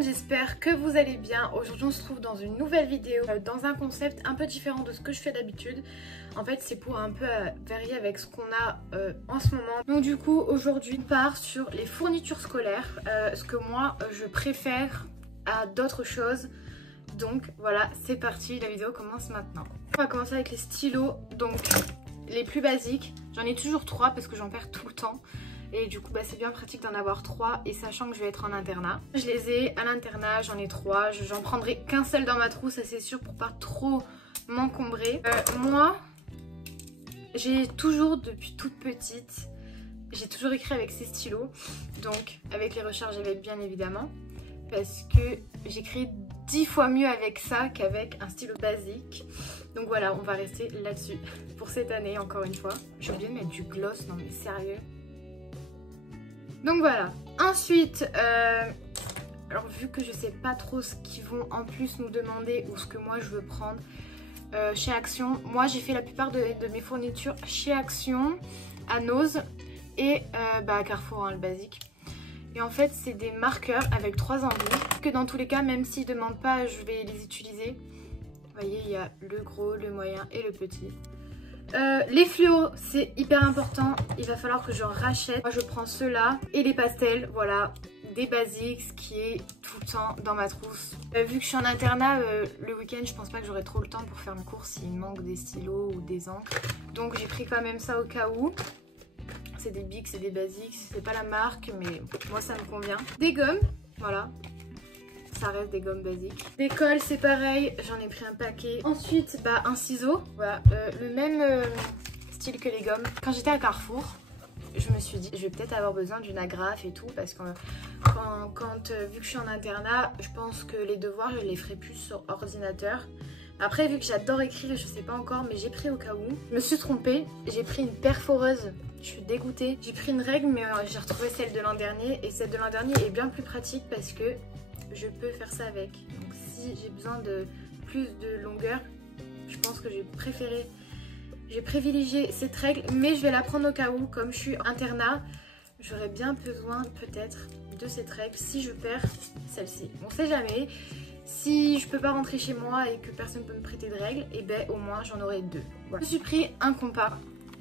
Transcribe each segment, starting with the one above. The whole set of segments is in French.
J'espère que vous allez bien. Aujourd'hui on se trouve dans une nouvelle vidéo dans un concept un peu différent de ce que je fais d'habitude. En fait c'est pour un peu varier avec ce qu'on a en ce moment. Donc du coup aujourd'hui on part sur les fournitures scolaires, ce que moi je préfère à d'autres choses. Donc voilà, c'est parti, la vidéo commence maintenant. On va commencer avec les stylos, donc les plus basiques. J'en ai toujours 3 parce que j'en perds tout le temps. Et du coup c'est bien pratique d'en avoir 3, et sachant que je vais être en internat. Je les ai à l'internat, j'en ai 3, j'en prendrai qu'un seul dans ma trousse, ça c'est sûr, pour pas trop m'encombrer. Moi j'ai toujours, depuis toute petite, j'ai toujours écrit avec ces stylos, donc avec les rechargeables bien évidemment, parce que j'écris 10 fois mieux avec ça qu'avec un stylo basique. Donc voilà, on va rester là-dessus pour cette année encore une fois. J'ai oublié de mettre du gloss, non mais sérieux. Donc voilà, ensuite, alors vu que je sais pas trop ce qu'ils vont en plus nous demander ou ce que moi je veux prendre chez Action, moi j'ai fait la plupart de mes fournitures chez Action, à Nose et à Carrefour, hein, le basique. Et en fait c'est des marqueurs avec 3 embouts, que dans tous les cas, même s'ils ne demandent pas, je vais les utiliser. Vous voyez, il y a le gros, le moyen et le petit. Les fluos, c'est hyper important, il va falloir que j'en rachète. Moi je prends ceux-là et les pastels, voilà, des basiques, ce qui est tout le temps dans ma trousse. Vu que je suis en internat, le week-end je pense pas que j'aurai trop le temps pour faire mes courses s'il me manque des stylos ou des encres. Donc j'ai pris quand même ça au cas où. C'est des bics, c'est des basiques, c'est pas la marque mais moi ça me convient. Des gommes, voilà. Ça reste des gommes basiques. Des cols, c'est pareil, j'en ai pris un paquet. Ensuite, un ciseau, voilà, le même style que les gommes. Quand j'étais à Carrefour, je me suis dit, je vais peut-être avoir besoin d'une agrafe et tout, parce que vu que je suis en internat, je pense que les devoirs, je les ferai plus sur ordinateur. Après, vu que j'adore écrire, je sais pas encore, mais j'ai pris au cas où. Je me suis trompée, j'ai pris une perforeuse. Je suis dégoûtée. J'ai pris une règle, mais j'ai retrouvé celle de l'an dernier, et celle de l'an dernier est bien plus pratique parce que je peux faire ça avec. Donc si j'ai besoin de plus de longueur, je pense que j'ai privilégié cette règle, mais je vais la prendre au cas où. Comme je suis internat, j'aurais bien besoin peut-être de cette règle si je perds celle-ci. On sait jamais. Si je peux pas rentrer chez moi et que personne peut me prêter de règles, et au moins j'en aurai 2. Voilà. Je me suis pris un compas.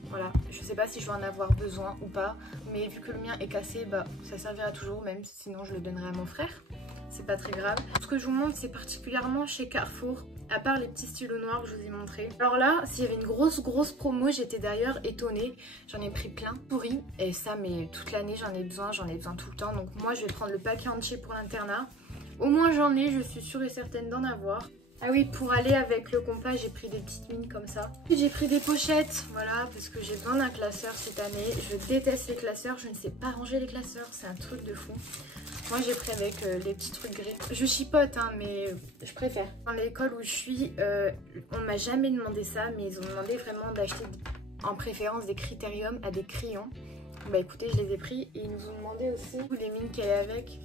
Voilà, je sais pas si je vais en avoir besoin ou pas, mais vu que le mien est cassé, ça servira toujours, même sinon je le donnerai à mon frère. C'est pas très grave. Ce que je vous montre, c'est particulièrement chez Carrefour, à part les petits stylos noirs que je vous ai montré. Alors là, s'il y avait une grosse promo, j'étais d'ailleurs étonnée. J'en ai pris plein. Souris, et ça, mais toute l'année j'en ai besoin tout le temps. Donc moi je vais prendre le paquet entier pour l'internat. Au moins j'en ai, je suis sûre et certaine d'en avoir. Ah oui, pour aller avec le compas, j'ai pris des petites mines comme ça. J'ai pris des pochettes, voilà, parce que j'ai besoin d'un classeur cette année. Je déteste les classeurs, je ne sais pas ranger les classeurs, c'est un truc de fou. Moi j'ai pris avec les petits trucs gris. Je chipote, hein, mais je préfère. Dans l'école où je suis, on m'a jamais demandé ça, mais ils ont demandé vraiment d'acheter en préférence des critériums à des crayons. Écoutez, je les ai pris et ils nous ont demandé aussi les mines qu'il y avait avec.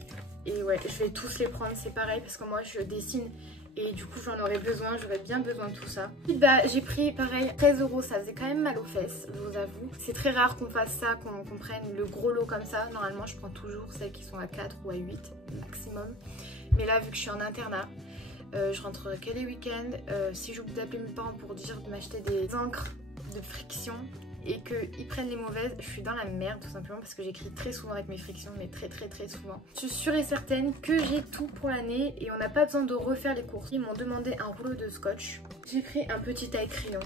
Et ouais, je vais tous les prendre, c'est pareil, parce que moi je dessine. Et du coup j'en aurais besoin, j'aurais bien besoin de tout ça. J'ai pris pareil 13 €, ça faisait quand même mal aux fesses, je vous avoue. C'est très rare qu'on fasse ça, qu'on prenne le gros lot comme ça. Normalement je prends toujours celles qui sont à 4 ou à 8 maximum. Mais là vu que je suis en internat, je rentrerai que les week-ends. Si j'oublie d'appeler mes parents pour dire de m'acheter des encres de friction et qu'ils prennent les mauvaises, je suis dans la merde tout simplement, parce que j'écris très souvent avec mes frictions, mais très souvent. Je suis sûre et certaine que j'ai tout pour l'année et on n'a pas besoin de refaire les courses. Ils m'ont demandé un rouleau de scotch. J'ai pris un petit taille crayon,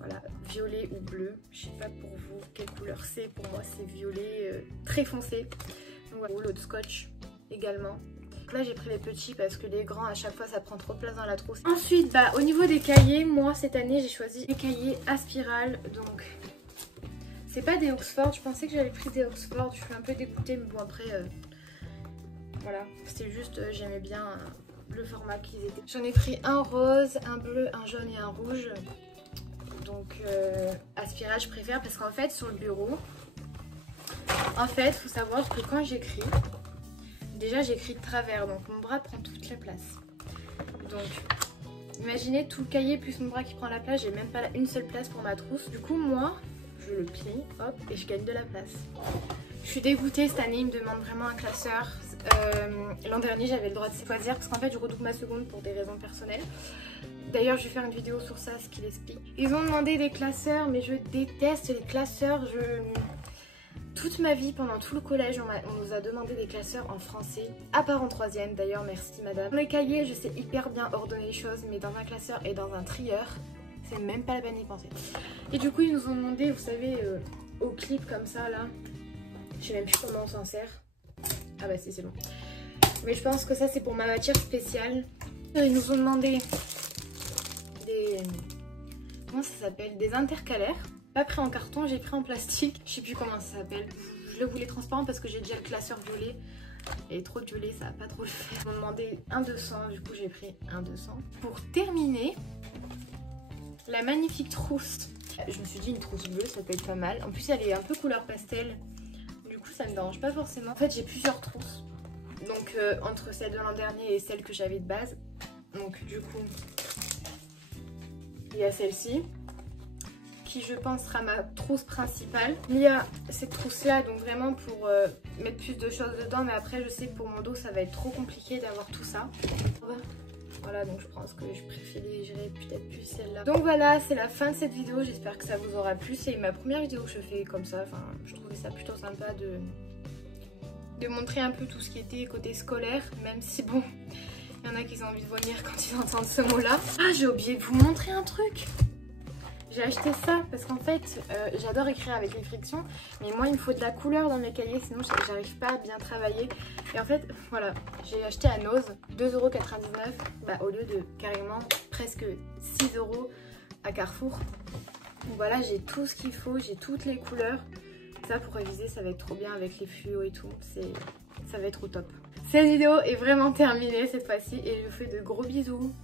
voilà, violet ou bleu. Je sais pas pour vous quelle couleur c'est, pour moi c'est violet très foncé. Donc voilà, rouleau de scotch également. Donc là j'ai pris les petits parce que les grands à chaque fois ça prend trop de place dans la trousse. Ensuite au niveau des cahiers, moi cette année j'ai choisi les cahiers à spirale, donc c'est pas des Oxford, je pensais que j'avais pris des Oxford, je suis un peu dégoûtée, mais bon après, voilà, c'était juste, j'aimais bien le format qu'ils étaient. J'en ai pris un rose, un bleu, un jaune et un rouge, donc à spirale je préfère, parce qu'en fait sur le bureau, en fait il faut savoir que quand j'écris, déjà j'écris de travers, donc mon bras prend toute la place. Donc imaginez tout le cahier plus mon bras qui prend la place, j'ai même pas une seule place pour ma trousse. Du coup moi je le plie, hop, et je gagne de la place. Je suis dégoûtée cette année, ils me demandent vraiment un classeur. L'an dernier j'avais le droit de choisir parce qu'en fait je redouble ma seconde pour des raisons personnelles. D'ailleurs je vais faire une vidéo sur ça, ce qu'il explique. Ils ont demandé des classeurs mais je déteste les classeurs. Toute ma vie, pendant tout le collège, on nous a demandé des classeurs en français, à part en 3ème d'ailleurs, merci madame. Dans les cahiers, je sais hyper bien ordonner les choses, mais dans un classeur et dans un trieur, c'est même pas la peine d'y penser. Et du coup, ils nous ont demandé, vous savez, au clip comme ça là, je sais même plus comment on s'en sert. Ah bah si, c'est bon. Mais je pense que ça c'est pour ma matière spéciale. Ils nous ont demandé des... comment ça s'appelle? Des intercalaires. Pas pris en carton, j'ai pris en plastique. Je sais plus comment ça s'appelle. Je le voulais transparent parce que j'ai déjà le classeur violet. Et trop de violet, ça va pas trop le faire. Ils m'ont demandé un 200, du coup j'ai pris un 200. Pour terminer, la magnifique trousse. Je me suis dit une trousse bleue, ça peut être pas mal. En plus elle est un peu couleur pastel. Du coup ça me dérange pas forcément. En fait j'ai plusieurs trousses. Donc entre celle de l'an dernier et celle que j'avais de base. Donc du coup, il y a celle-ci. Qui je pense sera ma trousse principale. Il y a cette trousse là donc vraiment pour mettre plus de choses dedans, mais après je sais que pour mon dos ça va être trop compliqué d'avoir tout ça. Voilà, donc je pense que je privilégierai peut-être plus celle-là. Donc voilà, c'est la fin de cette vidéo, j'espère que ça vous aura plu. C'est ma première vidéo que je fais comme ça, enfin je trouvais ça plutôt sympa de montrer un peu tout ce qui était côté scolaire, même si bon, il y en a qui ont envie de vomir quand ils entendent ce mot là. Ah, j'ai oublié de vous montrer un truc. J'ai acheté ça parce qu'en fait j'adore écrire avec les frictions, mais moi il me faut de la couleur dans mes cahiers, sinon j'arrive pas à bien travailler. Et en fait voilà, j'ai acheté à Nose 2,99 €, bah, au lieu de carrément presque 6 € à Carrefour. Donc voilà, j'ai tout ce qu'il faut, j'ai toutes les couleurs. Ça pour réviser ça va être trop bien avec les fluos et tout, ça va être au top. Cette vidéo est vraiment terminée cette fois-ci et je vous fais de gros bisous.